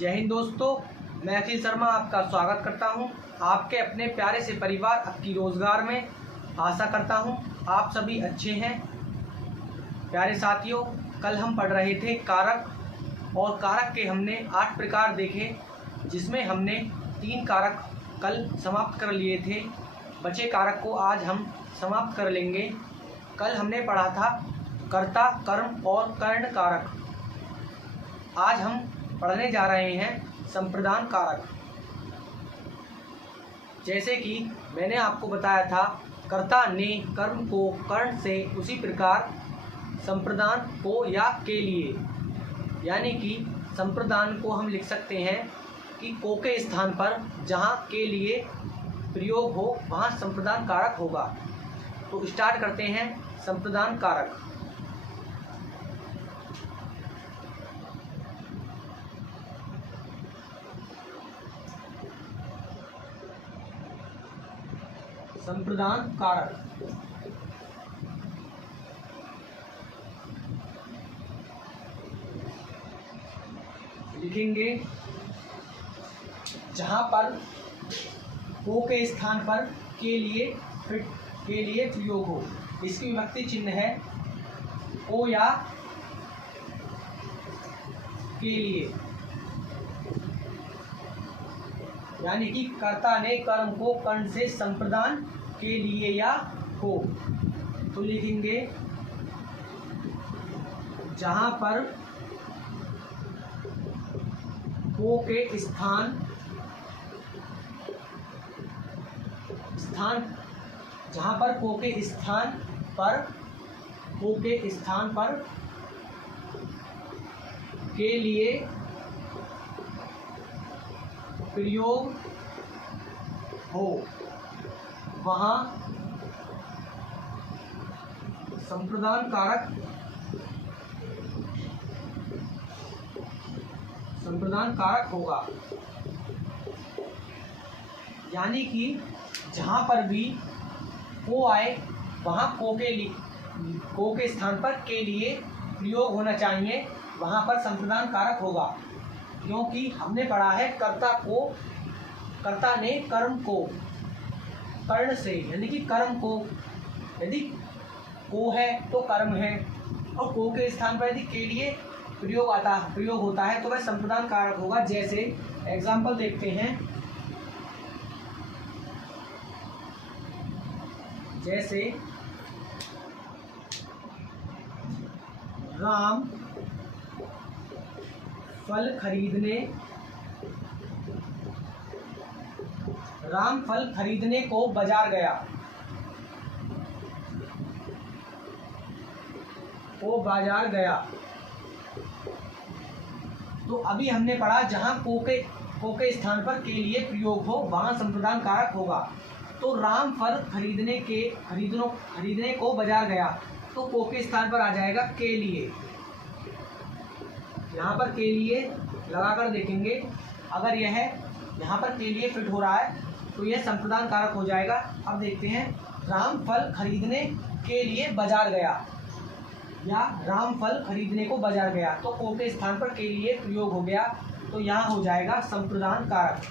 जय हिंद दोस्तों, मैं अखिल शर्मा आपका स्वागत करता हूं आपके अपने प्यारे से परिवार आपकी रोज़गार में। आशा करता हूं आप सभी अच्छे हैं। प्यारे साथियों, कल हम पढ़ रहे थे कारक और कारक के हमने 8 प्रकार देखे, जिसमें हमने 3 कारक कल समाप्त कर लिए थे। बचे कारक को आज हम समाप्त कर लेंगे। कल हमने पढ़ा था कर्ता, कर्म और कर्ण कारक। आज हम पढ़ने जा रहे हैं संप्रदान कारक। जैसे कि मैंने आपको बताया था, कर्ता ने कर्म को कर्ण से, उसी प्रकार संप्रदान को या के लिए, यानी कि संप्रदान को हम लिख सकते हैं कि को के स्थान पर जहाँ के लिए प्रयोग हो वहाँ संप्रदान कारक होगा। तो स्टार्ट करते हैं संप्रदान कारक। संप्रदान कारक लिखेंगे जहां पर को के स्थान पर के लिए प्रयोग हो। इसकी विभक्ति चिन्ह है को या के लिए, यानी कि कर्ता ने कर्म को कर्ण से संप्रदान के लिए या हो। तो लिखेंगे जहां पर को के स्थान जहां पर को के स्थान पर के लिए प्रयोग हो वहाँ संप्रदान कारक होगा। यानी कि जहाँ पर भी को आए वहाँ को के स्थान पर के लिए प्रयोग होना चाहिए, वहाँ पर संप्रदान कारक होगा। क्योंकि हमने पढ़ा है कर्ता ने कर्म को कर्ण से, यानी कि कर्म को, यदि को है तो कर्म है, और को के स्थान पर यदि के लिए प्रयोग होता है तो वह संप्रदान कारक होगा। जैसे एग्जाम्पल देखते हैं, जैसे राम फल खरीदने को बाजार गया। तो अभी हमने पढ़ा जहां को के स्थान पर के लिए प्रयोग हो वहां संप्रदान कारक होगा। तो राम फल खरीदने को बाजार गया, तो को के स्थान पर आ जाएगा के लिए। यहाँ पर के लिए लगाकर देखेंगे, अगर यह यहाँ पर के लिए फिट हो रहा है तो यह संप्रदान कारक हो जाएगा। अब देखते हैं, राम फल खरीदने के लिए बाजार गया या राम फल खरीदने को बाजार गया, तो को के स्थान पर के लिए प्रयोग हो गया, तो यहाँ हो जाएगा संप्रदान कारक।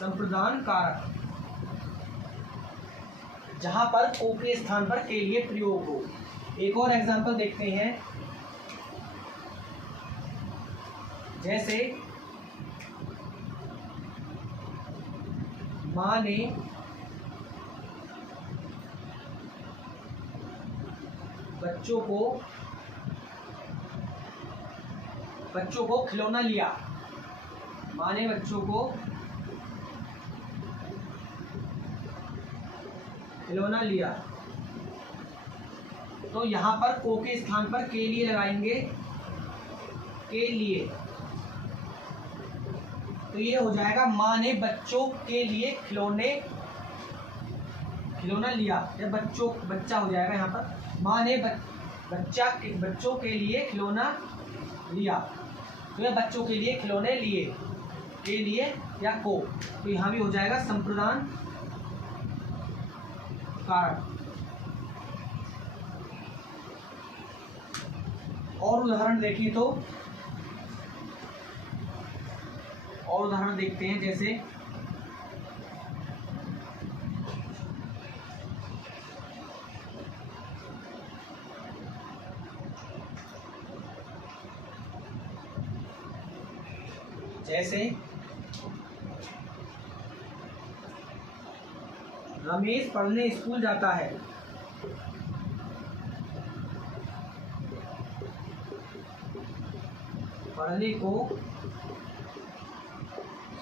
संप्रदान कारक जहां पर को के स्थान पर के लिए प्रयोग हो। एक और एग्जांपल देखते हैं, जैसे माँ ने बच्चों को खिलौना लिया। माँ ने बच्चों को खिलौना लिया, तो यहाँ पर को के स्थान पर के लिए लगाएंगे, के लिए, तो ये हो जाएगा माँ ने बच्चों के लिए खिलौना लिया, या बच्चा हो जाएगा यहाँ पर। माँ ने बच्चों के लिए खिलौना लिया, तो यह बच्चों के लिए खिलौने लिए, के लिए या को, तो यहाँ भी हो जाएगा संप्रदान कारक। और उदाहरण देखें तो और उदाहरण देखते हैं, जैसे रमेश पढ़ने स्कूल जाता है। पढ़ने को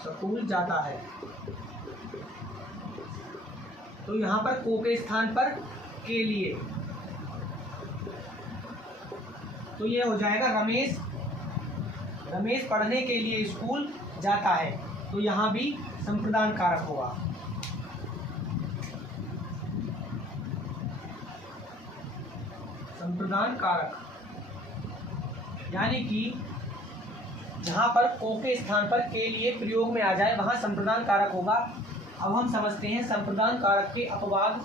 स्कूल जाता है। तो यहाँ पर को के स्थान पर के लिए, तो ये हो जाएगा रमेश पढ़ने के लिए स्कूल जाता है। तो यहाँ भी संप्रदान कारक होगा। संप्रदान कारक यानी कि जहां पर को के स्थान पर के लिए प्रयोग में आ जाए वहां संप्रदान कारक होगा। अब हम समझते हैं संप्रदान कारक के अपवाद।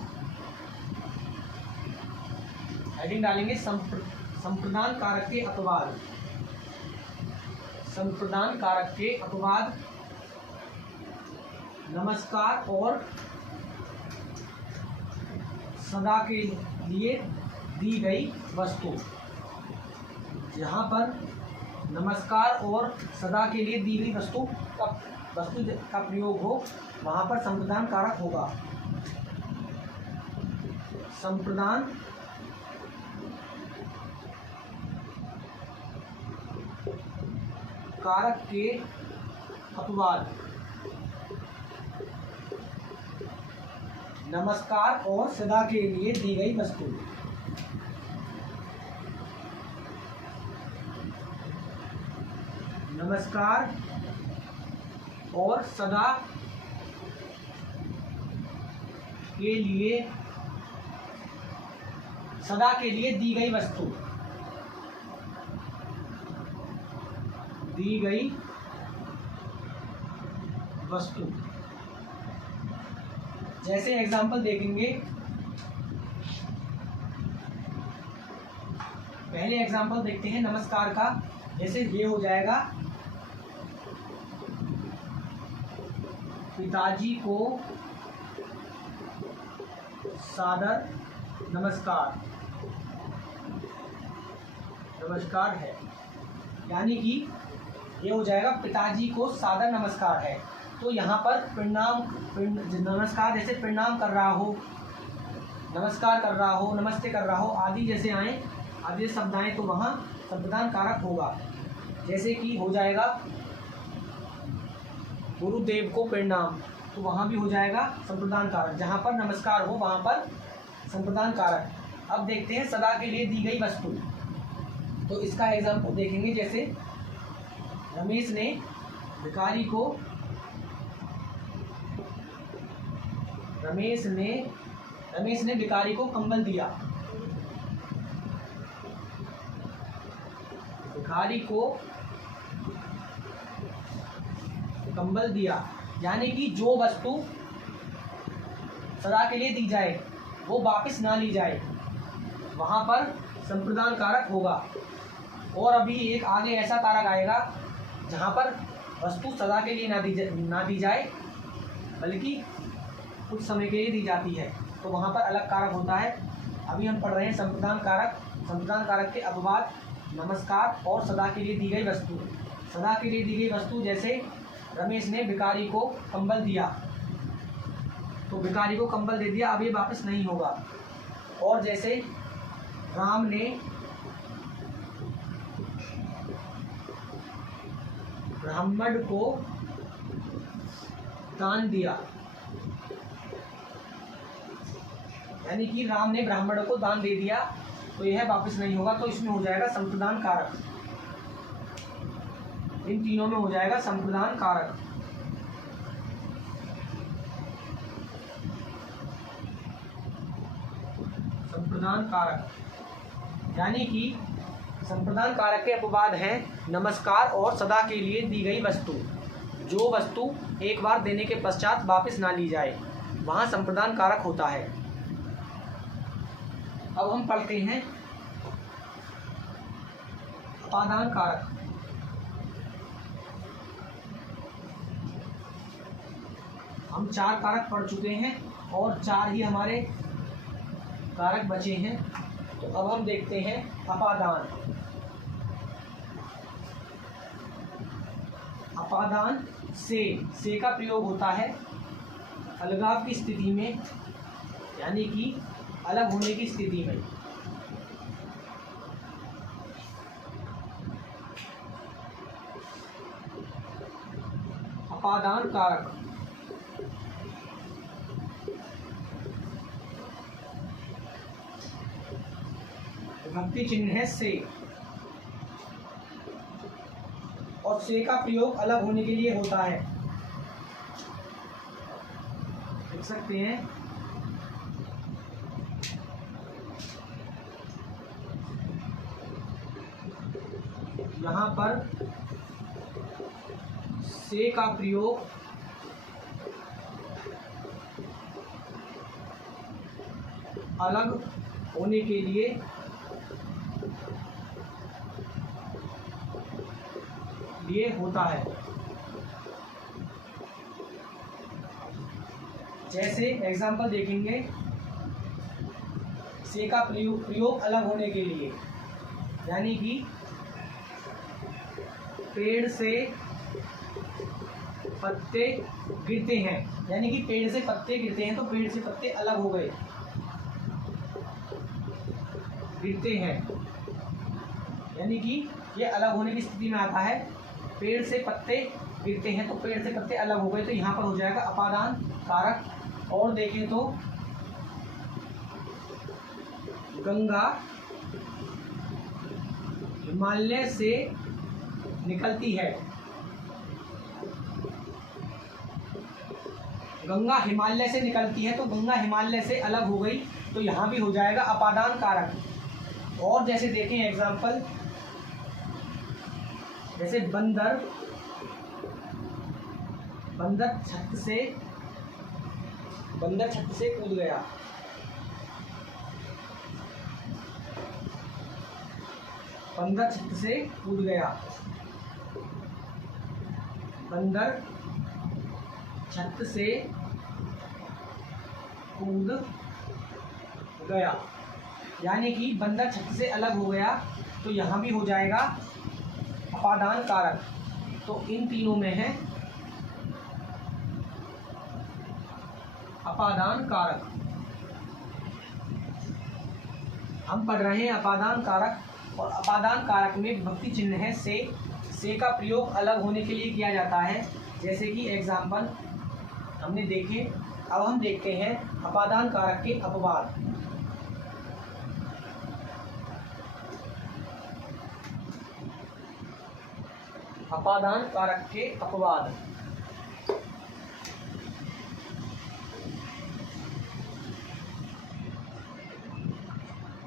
हेडिंग डालेंगे संप्रदान कारक के अपवाद। संप्रदान कारक के अपवाद नमस्कार और सदा के लिए दी गई वस्तु। यहाँ पर नमस्कार और सदा के लिए दी गई वस्तु का प्रयोग हो वहाँ पर संप्रदान कारक होगा। संप्रदान कारक के अपवाद नमस्कार और सदा के लिए दी गई वस्तु। नमस्कार और सदा के लिए दी गई वस्तु। दी गई वस्तु जैसे एग्जाम्पल देखेंगे। पहले एग्जाम्पल देखते हैं नमस्कार का। जैसे ये हो जाएगा पिताजी को सादर नमस्कार है। यानी कि ये हो जाएगा पिताजी को सादर नमस्कार है। तो यहाँ पर नमस्कार जैसे प्रणाम कर रहा हो, नमस्कार कर रहा हो, नमस्ते कर रहा हो आदि जैसे आए, आदि शब्द आए तो वहाँ संप्रदान कारक होगा। जैसे कि हो जाएगा गुरुदेव को प्रणाम, तो वहाँ भी हो जाएगा संप्रदान कारक। जहाँ पर नमस्कार हो वहाँ पर संप्रदान कारक। अब देखते हैं सदा के लिए दी गई वस्तु। तो इसका एग्जाम्पल देखेंगे। जैसे रमेश ने भिखारी को कंबल दिया। भिखारी को कंबल दिया यानी कि जो वस्तु सदा के लिए दी जाए वो वापस ना ली जाए, वहाँ पर संप्रदान कारक होगा। और अभी एक आगे ऐसा कारक आएगा जहाँ पर वस्तु सदा के लिए ना दी जाए बल्कि कुछ समय के लिए दी जाती है, तो वहाँ पर अलग कारक होता है। अभी हम पढ़ रहे हैं संप्रदान कारक। संप्रदान कारक के अपवाद नमस्कार और सदा के लिए दी गई वस्तु। सदा के लिए दी गई वस्तु जैसे रमेश ने भिखारी को कंबल दिया, तो भिखारी को कंबल दे दिया, अब ये वापस नहीं होगा। और जैसे राम ने ब्राह्मण को दान दिया, यानी कि राम ने ब्राह्मण को दान दे दिया, तो यह वापस नहीं होगा। तो इसमें हो जाएगा संप्रदान कारक। इन तीनों में हो जाएगा संप्रदान कारक। संप्रदान कारक यानी कि संप्रदान कारक के अपवाद हैं नमस्कार और सदा के लिए दी गई वस्तु। जो वस्तु एक बार देने के पश्चात वापस ना ली जाए वहाँ संप्रदान कारक होता है। अब हम पढ़ते हैं अपादान कारक। हम 4 कारक पढ़ चुके हैं और 4 ही हमारे कारक बचे हैं। तो अब हम देखते हैं अपादान। अपादान से का प्रयोग होता है अलगाव की स्थिति में, यानी कि अलग होने की स्थिति में। अपादान कारक विभक्ति चिन्ह है से, और से का प्रयोग अलग होने के लिए होता है। देख सकते हैं यहाँ पर से का प्रयोग अलग होने के लिए होता है। जैसे एग्जांपल देखेंगे, से का प्रयोग अलग होने के लिए, यानी कि पेड़ से पत्ते गिरते हैं, यानी कि पेड़ से पत्ते गिरते हैं तो पेड़ से पत्ते अलग हो गए, गिरते हैं, यानी कि ये अलग होने की स्थिति में आता है। पेड़ से पत्ते गिरते हैं तो पेड़ से पत्ते अलग हो गए, तो यहाँ पर हो जाएगा अपादान कारक। और देखें तो गंगा हिमालय से निकलती है, गंगा हिमालय से निकलती है तो गंगा हिमालय से अलग हो गई, तो यहाँ भी हो जाएगा अपादान कारक। और जैसे देखें एग्जाम्पल, जैसे बंदर छत से कूद गया, बंदर छत से कूद गया, बंदर छत से कूद गया, यानी कि बंदर छत से अलग हो गया, तो यहाँ भी हो जाएगा अपादान कारक। तो इन तीनों में है अपादान कारक। हम पढ़ रहे हैं अपादान कारक, और अपादान कारक में विभक्ति चिन्ह है से का प्रयोग अलग होने के लिए किया जाता है। जैसे कि एग्जाम्पल हमने देखे। अब हम देखते हैं अपादान कारक के अपवाद। अपादान कारक के अपवाद।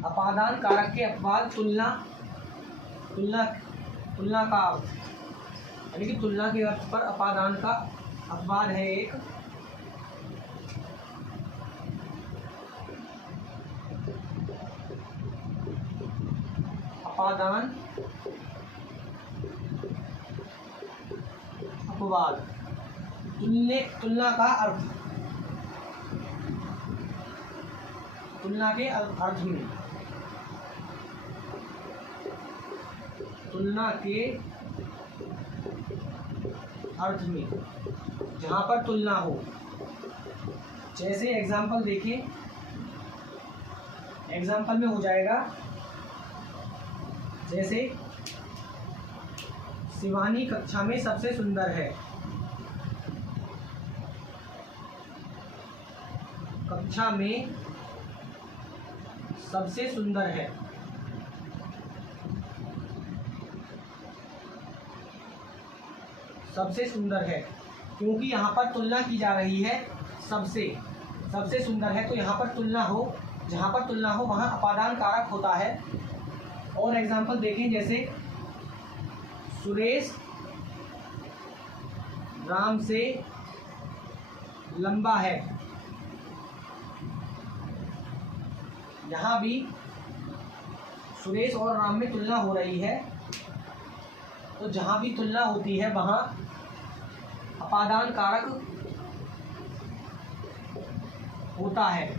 अपादान कारक के अपवाद तुलना का अर्थ, यानी कि तुलना के अर्थ पर अपादान का अपवाद है एक। अपादान अपवाद तुलना का अर्थ, तुलना के अर्थ में, तुलना के अर्थ में जहाँ पर तुलना हो। जैसे एग्जाम्पल देखें, एग्जाम्पल में हो जाएगा, जैसे शिवानी कक्षा में सबसे सुंदर है, कक्षा में सबसे सुंदर है, सबसे सुंदर है, क्योंकि यहाँ पर तुलना की जा रही है सबसे सुंदर है, तो यहाँ पर तुलना हो, जहाँ पर तुलना हो वहाँ अपादान कारक होता है। और एग्जाम्पल देखें, जैसे सुरेश राम से लंबा है, यहाँ भी सुरेश और राम में तुलना हो रही है, तो जहाँ भी तुलना होती है वहाँ अपादान कारक होता है।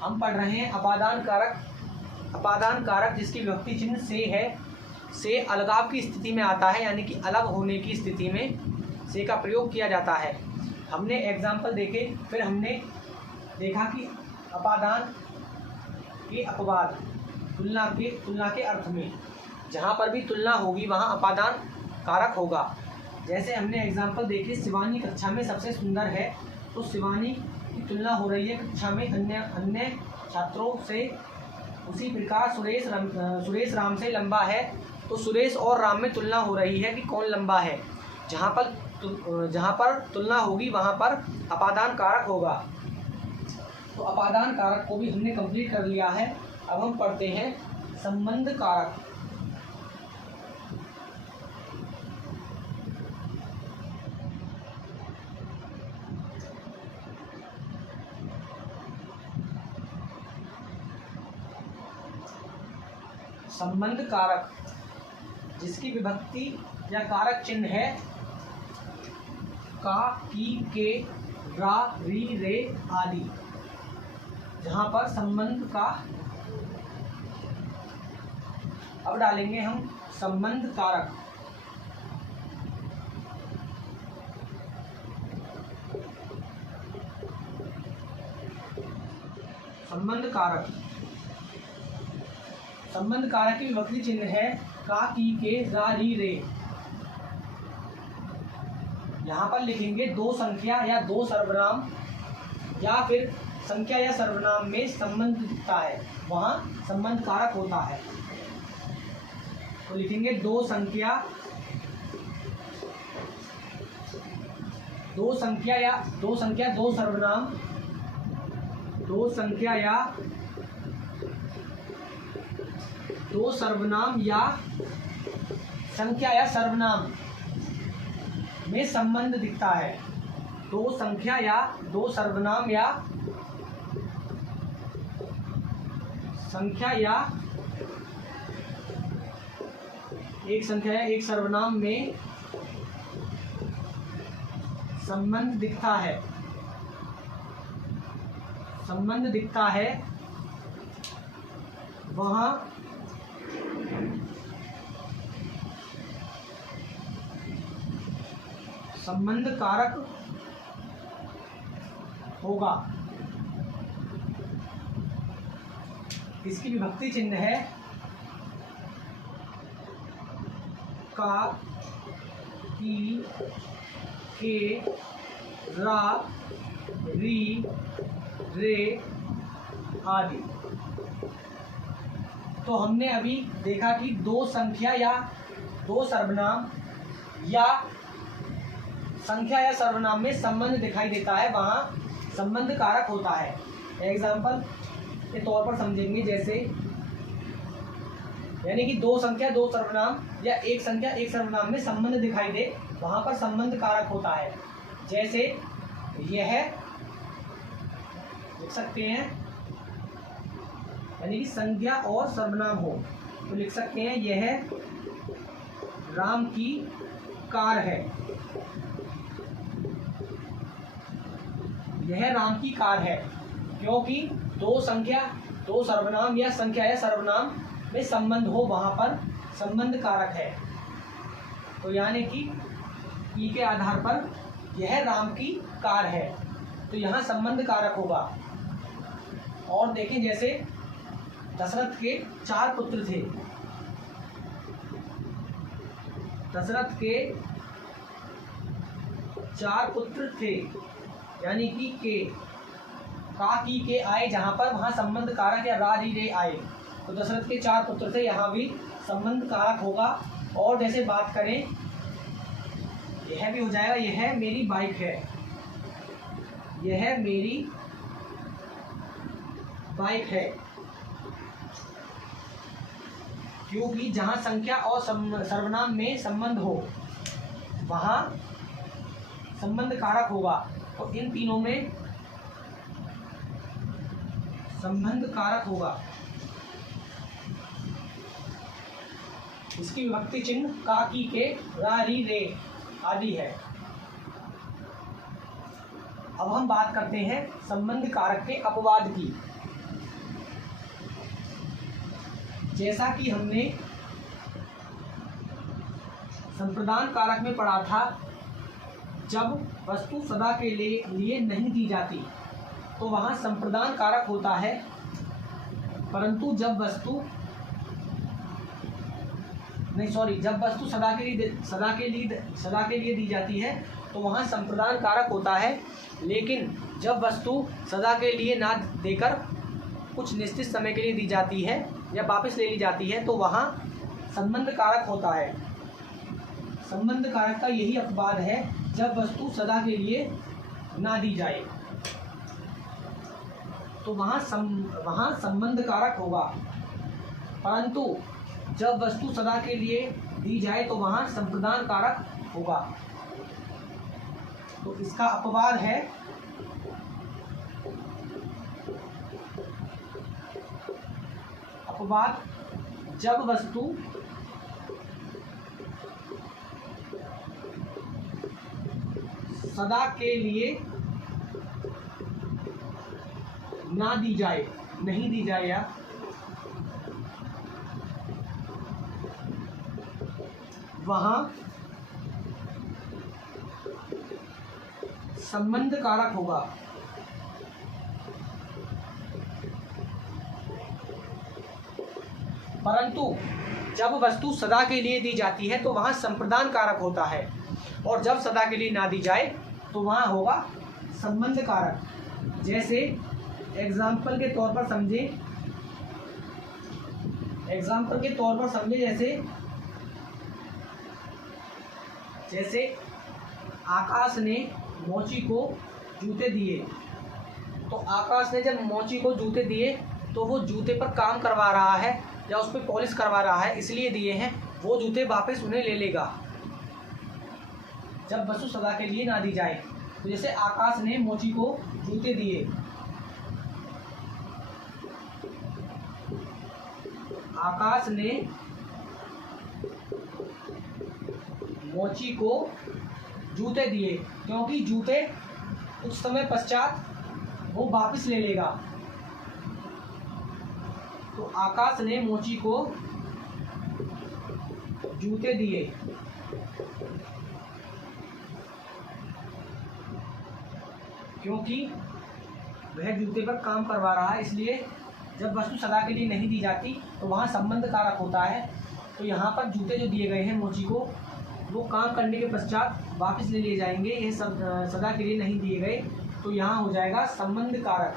हम पढ़ रहे हैं अपादान कारक। अपादान कारक जिसकी विभक्ति चिन्ह से है, से अलगाव की स्थिति में आता है, यानी कि अलग होने की स्थिति में से का प्रयोग किया जाता है। हमने एग्जाम्पल देखे, फिर हमने देखा कि अपादान के अपवाद तुलना के अर्थ में जहाँ पर भी तुलना होगी वहाँ अपादान कारक होगा। जैसे हमने एग्जाम्पल देखे, शिवानी कक्षा में सबसे सुंदर है, तो शिवानी की तुलना हो रही है कक्षा में अन्य छात्रों से। उसी प्रकार सुरेश राम से लंबा है, तो सुरेश और राम में तुलना हो रही है कि कौन लंबा है। जहाँ पर तुलना होगी वहाँ पर अपादान कारक होगा। तो अपादान कारक को भी हमने कंप्लीट कर लिया है। अब हम पढ़ते हैं संबंध कारक। संबंध कारक जिसकी विभक्ति या कारक चिन्ह है का, की, के, रा, री, रे आदि। जहाँ पर संबंध का, अब डालेंगे हम संबंध कारक। संबंध कारक, संबंध कारक की विभक्ति चिन्ह है का, की, के, रा, री, रे। यहाँ पर लिखेंगे दो संख्या या दो सर्वनाम, या फिर संख्या या सर्वनाम में संबंध दिखता है वहाँ संबंध कारक होता है। तो लिखेंगे दो संख्या दो सर्वनाम, दो संख्या या दो सर्वनाम या संख्या या सर्वनाम में संबंध दिखता है। दो संख्या या दो सर्वनाम या संख्या या एक संख्या या एक सर्वनाम में संबंध दिखता है। संबंध दिखता है वहाँ संबंध कारक होगा। इसकी विभक्ति चिन्ह है का, की, के, रा, री, रे आदि। तो हमने अभी देखा कि दो संख्या या दो सर्वनाम या संख्या या सर्वनाम में संबंध दिखाई देता है, वहाँ संबंध कारक होता है। एग्जाम्पल के तौर पर समझेंगे, जैसे यानी कि दो संख्या दो सर्वनाम या एक संख्या एक सर्वनाम में संबंध दिखाई दे, वहाँ पर संबंध कारक होता है। जैसे यह लिख सकते हैं, यानी कि संख्या और सर्वनाम हो तो लिख सकते हैं यह राम की कार है। यह राम की कार है, क्योंकि दो संख्या दो सर्वनाम या संख्या या सर्वनाम में संबंध हो, वहां पर संबंध कारक है। तो यानी कि ई के आधार पर यह राम की कार है, तो यहाँ संबंध कारक होगा। और देखें, जैसे दशरथ के 4 पुत्र थे, दशरथ के 4 पुत्र थे, यानी कि के, का, की, के आए जहां पर वहां संबंध कारक या रा, री, रे आए, तो दशरथ के 4 पुत्र थे, यहाँ भी संबंध कारक होगा। और जैसे बात करें, यह भी हो जाएगा यह मेरी बाइक है, यह मेरी बाइक है, क्योंकि जहां संख्या और सर्वनाम में संबंध हो वहां संबंध कारक होगा। तो इन तीनों में संबंध कारक होगा। इसकी विभक्ति चिन्ह का, की, के, रा, री, रे आदि है। अब हम बात करते हैं संबंध कारक के अपवाद की। जैसा कि हमने संप्रदान कारक में पढ़ा था, जब वस्तु सदा के लिए नहीं दी जाती तो वहाँ संप्रदान कारक होता है, परंतु जब वस्तु सदा के लिए दी जाती है तो वहाँ संप्रदान कारक होता है। लेकिन जब वस्तु सदा के लिए ना देकर कुछ निश्चित समय के लिए दी जाती है या वापस ले ली जाती है तो वहाँ संबंध कारक होता है। संबंध कारक का यही अपवाद है, जब वस्तु सदा के लिए ना दी जाए तो वहाँ संबंध कारक होगा, परंतु जब वस्तु सदा के लिए दी जाए तो वहाँ संप्रदान कारक होगा। तो इसका अपवाद है जब वस्तु सदा के लिए ना दी जाए, नहीं दी जाए या वहाँ संबंध कारक होगा। परंतु जब वस्तु सदा के लिए दी जाती है तो वहाँ संप्रदान कारक होता है, और जब सदा के लिए ना दी जाए तो वहाँ होगा संबंध कारक। जैसे एग्जाम्पल के तौर पर समझे, जैसे आकाश ने मोची को जूते दिए, तो आकाश ने जब मोची को जूते दिए तो वो जूते पर काम करवा रहा है या उस पर पॉलिश करवा रहा है, इसलिए दिए हैं। वो जूते वापस उन्हें ले लेगा जब वस्तु सदा के लिए ना दी जाए। तो जैसे आकाश ने मोची को जूते दिए, आकाश ने मोची को जूते दिए, क्योंकि जूते कुछ समय पश्चात वो वापस ले लेगा। तो आकाश ने मोची को जूते दिए, क्योंकि वह जूते पर काम करवा रहा है, इसलिए जब वस्तु सदा के लिए नहीं दी जाती तो वहाँ संबंध कारक होता है। तो यहाँ पर जूते जो दिए गए हैं मोची को, वो काम करने के पश्चात वापस ले लिए जाएंगे, ये सब सदा के लिए नहीं दिए गए, तो यहाँ हो जाएगा संबंध कारक।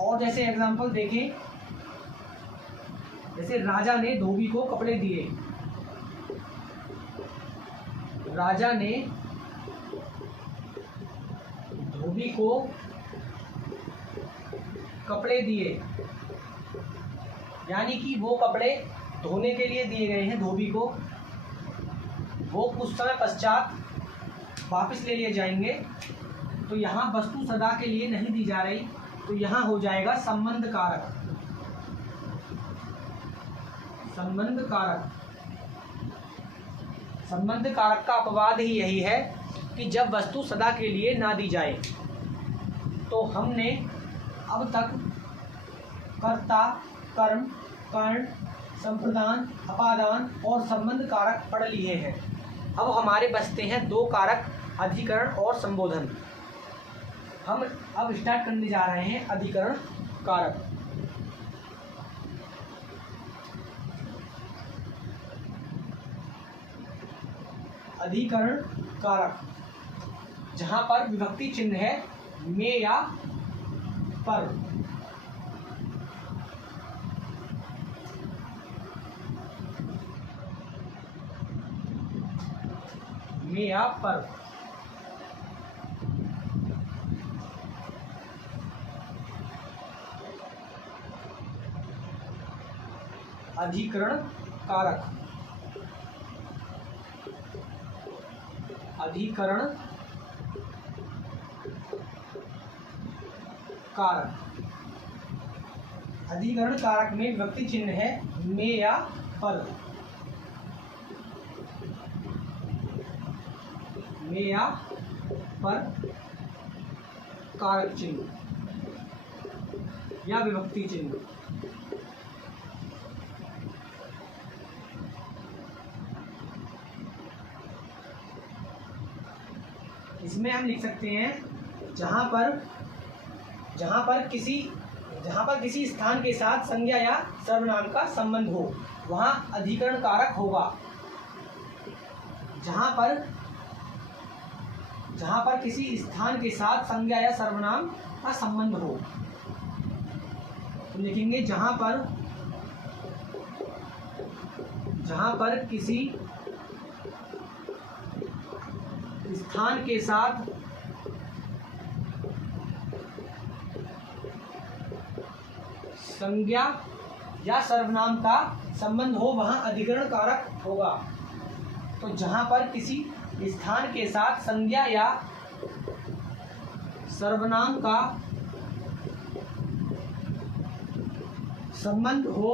और जैसे एग्जाम्पल देखें, जैसे राजा ने धोबी को कपड़े दिए, राजा ने धोबी को कपड़े दिए, यानी कि वो कपड़े धोने के लिए दिए गए हैं धोबी को, वो कुछ समय पश्चात वापस ले लिए जाएंगे। तो यहाँ वस्तु सदा के लिए नहीं दी जा रही, तो यहाँ हो जाएगा संबंध कारक। संबंध कारक का अपवाद ही यही है कि जब वस्तु सदा के लिए ना दी जाए। तो हमने अब तक कर्ता, कर्म, कर्ण, संप्रदान, अपादान और संबंध कारक पढ़ लिए हैं। अब हमारे बचते हैं दो कारक, अधिकरण और संबोधन। हम अब स्टार्ट करने जा रहे हैं अधिकरण कारक। अधिकरण कारक, जहाँ पर विभक्ति चिन्ह है में या पर। में या पर। अधिकरण कारक, अधिकरण कारक। अधिकरण कारक में विभक्ति चिन्ह है में या पर, में या पर कारक चिन्ह या विभक्ति चिन्ह। इसमें हम लिख सकते हैं जहां पर किसी स्थान के साथ संज्ञा या सर्वनाम का संबंध हो वहां अधिकरण कारक होगा। जहां पर किसी स्थान के साथ संज्ञा या सर्वनाम का संबंध हो, तो लिखेंगे जहां पर किसी स्थान के साथ संज्ञा या सर्वनाम का संबंध हो वहां अधिकरण कारक होगा। तो जहां पर किसी स्थान के साथ संज्ञा या सर्वनाम का संबंध हो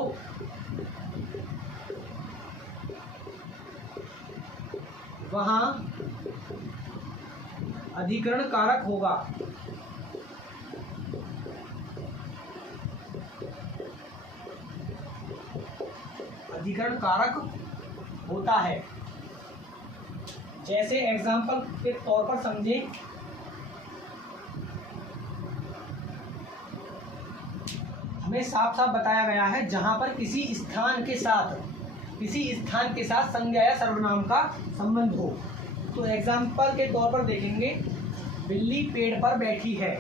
वहां अधिकरण कारक होगा। अधिकरण कारक होता है। जैसे एग्जाम्पल के तौर पर समझें, हमें साफ साफ बताया गया है जहां पर किसी स्थान के साथ संज्ञा या सर्वनाम का संबंध हो। तो एग्जाम्पल के तौर पर देखेंगे, बिल्ली पेड़ पर बैठी है।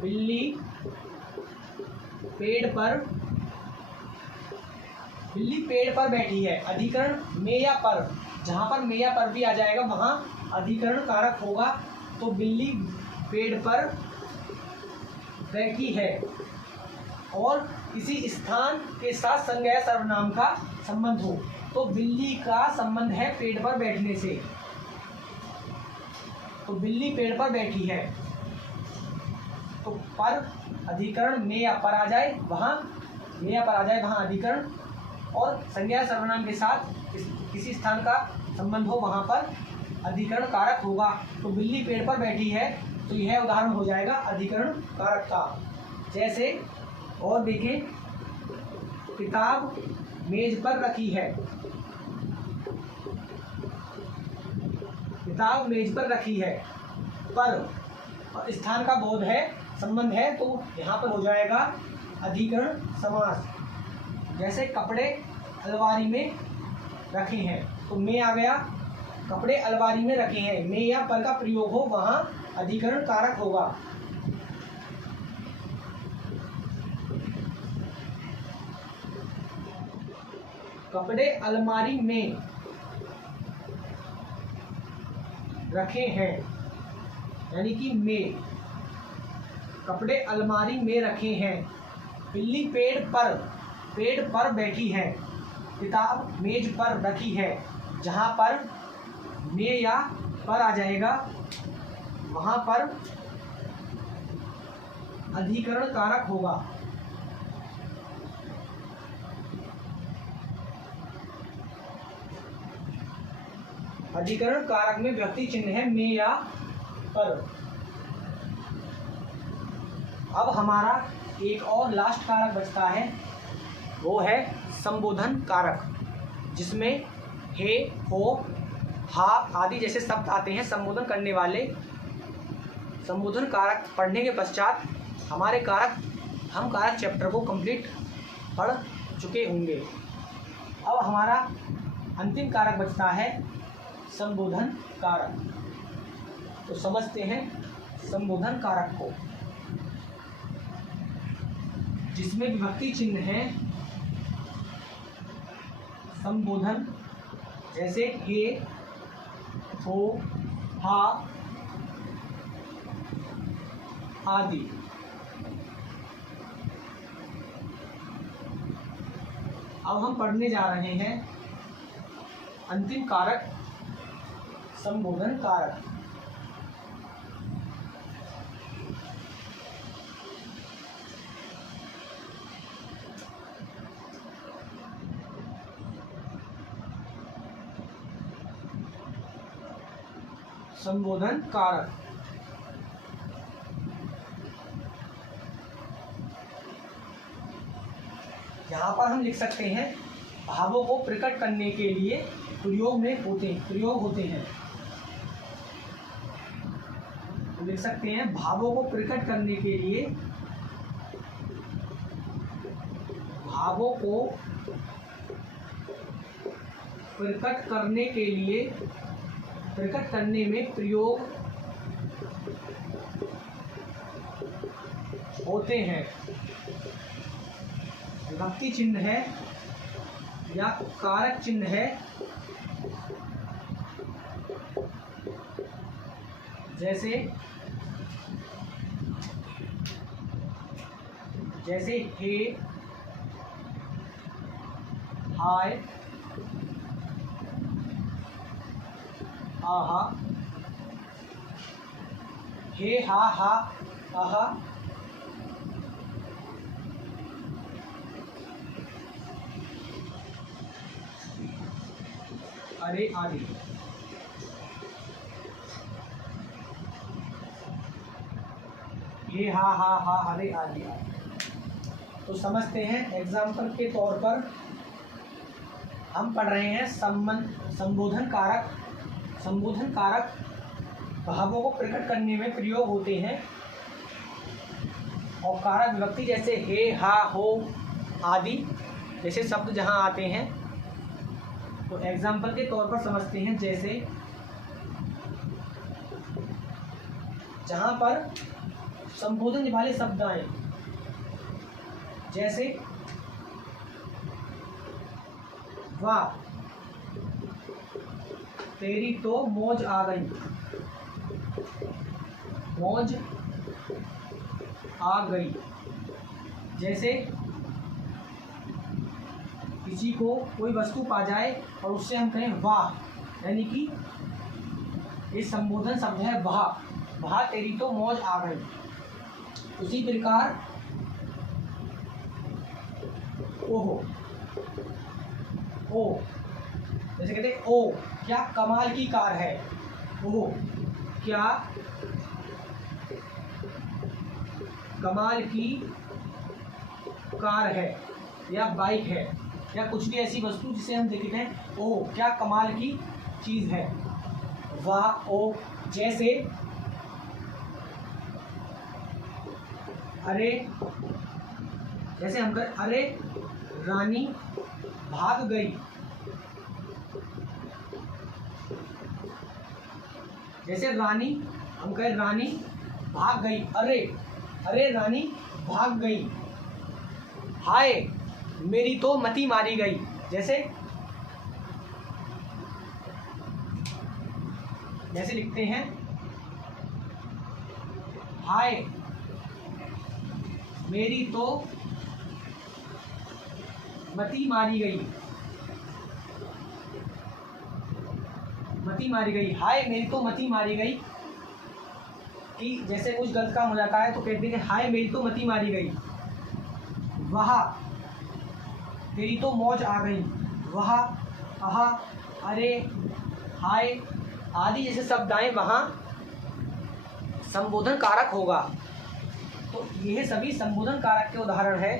बिल्ली पेड़ पर बैठी है। अधिकरण में या पर, जहां पर में या पर भी आ जाएगा वहां अधिकरण कारक होगा। तो बिल्ली पेड़ पर बैठी है और किसी स्थान के साथ संज्ञा या सर्वनाम का संबंध हो, तो बिल्ली का संबंध है पेड़ पर बैठने से। तो बिल्ली पेड़ पर बैठी है, तो पर अधिकरण में या पर आ जाए वहां अधिकरण, और संज्ञा सर्वनाम के साथ किसी स्थान का संबंध हो वहां पर अधिकरण कारक होगा। तो बिल्ली पेड़ पर बैठी है, तो यह उदाहरण हो जाएगा अधिकरण कारक का। जैसे और देखें, किताब मेज पर रखी है। किताब मेज पर रखी है, पर स्थान का बोध है, संबंध है, तो यहाँ पर हो जाएगा अधिकरण समास। जैसे कपड़े अलमारी में रखे हैं, तो में आ गया, कपड़े अलमारी में रखे हैं। में या पर का प्रयोग हो वहां अधिकरण कारक होगा। कपड़े अलमारी में रखे हैं, यानी कि में, कपड़े अलमारी में रखे हैं। बिल्ली पेड़ पर बैठी है। किताब मेज पर रखी है। जहां पर में या पर आ जाएगा वहां पर अधिकरण कारक होगा। अधिकरण कारक में व्यक्ति चिन्ह है में या पर। अब हमारा एक और लास्ट कारक बचता है, वो है संबोधन कारक, जिसमें हे, हो, हा आदि जैसे शब्द आते हैं संबोधन करने वाले। संबोधन कारक पढ़ने के पश्चात हम कारक चैप्टर को कंप्लीट पढ़ चुके होंगे। अब हमारा अंतिम कारक बचता है संबोधन कारक। तो समझते हैं संबोधन कारक को, जिसमें विभक्ति चिन्ह है संबोधन, जैसे हे, हो, हा आदि। अब हम पढ़ने जा रहे हैं अंतिम कारक संबोधन कारक। संबोधन कारक। यहाँ पर हम लिख सकते हैं भावों को प्रकट करने के लिए प्रयोग होते हैं। लिख सकते हैं भावों को प्रकट करने के लिए, भावों को प्रकट करने के लिए, प्रकट करने में प्रयोग होते हैं। विभक्ति चिन्ह है या कारक चिन्ह है, जैसे हे, हाय, आहा, हे, हा, आहा, अरे आदि। हे, हा, अरे आदि। तो समझते हैं, एग्जाम्पल के तौर पर हम पढ़ रहे हैं संबोधन कारक। संबोधन कारक भावों को प्रकट करने में प्रयोग होते हैं और कारक विभक्ति जैसे हे, हा, हो आदि जैसे शब्द जहां आते हैं। तो एग्जाम्पल के तौर पर समझते हैं, जैसे जहां पर संबोधन वाले शब्द आए, जैसे वाह तेरी तो मौज आ गई, मौज आ गई। जैसे किसी को कोई वस्तु पा जाए और उससे हम कहें वाह, यानी कि ये संबोधन शब्द है वाह, वाह तेरी तो मौज आ गई। उसी प्रकार ओहो, ओ जैसे कहते हैं ओ क्या कमाल की कार है, ओह क्या कमाल की कार है या बाइक है, या कुछ भी ऐसी वस्तु जिसे हम देखते हैं ओह क्या कमाल की चीज़ है, वाह ओ। जैसे अरे, जैसे हम कहें अरे रानी भाग गई, जैसे रानी हम कहें रानी भाग गई, अरे रानी भाग गई। हाय मेरी तो मती मारी गई, जैसे लिखते हैं हाय मेरी तो मती मारी गई, मती मारी गई, हाय मेरी तो मती मारी गई। कि जैसे कुछ गलत काम हो जाता है तो कहते हैं हाय मेरी तो मती मारी गई। वहा तेरी तो मौज आ गई, वहा, आहा, अरे, हाय आदि जैसे शब्द आए वहाँ संबोधन कारक होगा। तो यह सभी संबोधन कारक के उदाहरण है।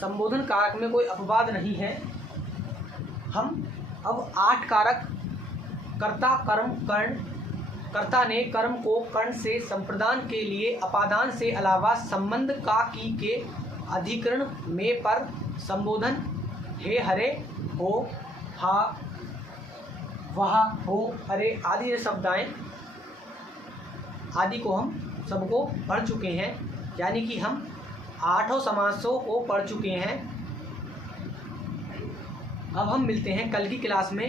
संबोधन कारक में कोई अपवाद नहीं है। हम अब 8 कारक कर्ता, कर्म, कर्ण, कर्ता ने कर्म को कर्ण से संप्रदान के लिए अपादान से अलावा संबंध का की के अधिकरण में पर संबोधन हे, हरे, हो, हा, वहा, हो, अरे आदि ये शब्द आए आदि को हम सबको पढ़ चुके हैं, यानी कि हम 8 समासों को पढ़ चुके हैं। अब हम मिलते हैं कल की क्लास में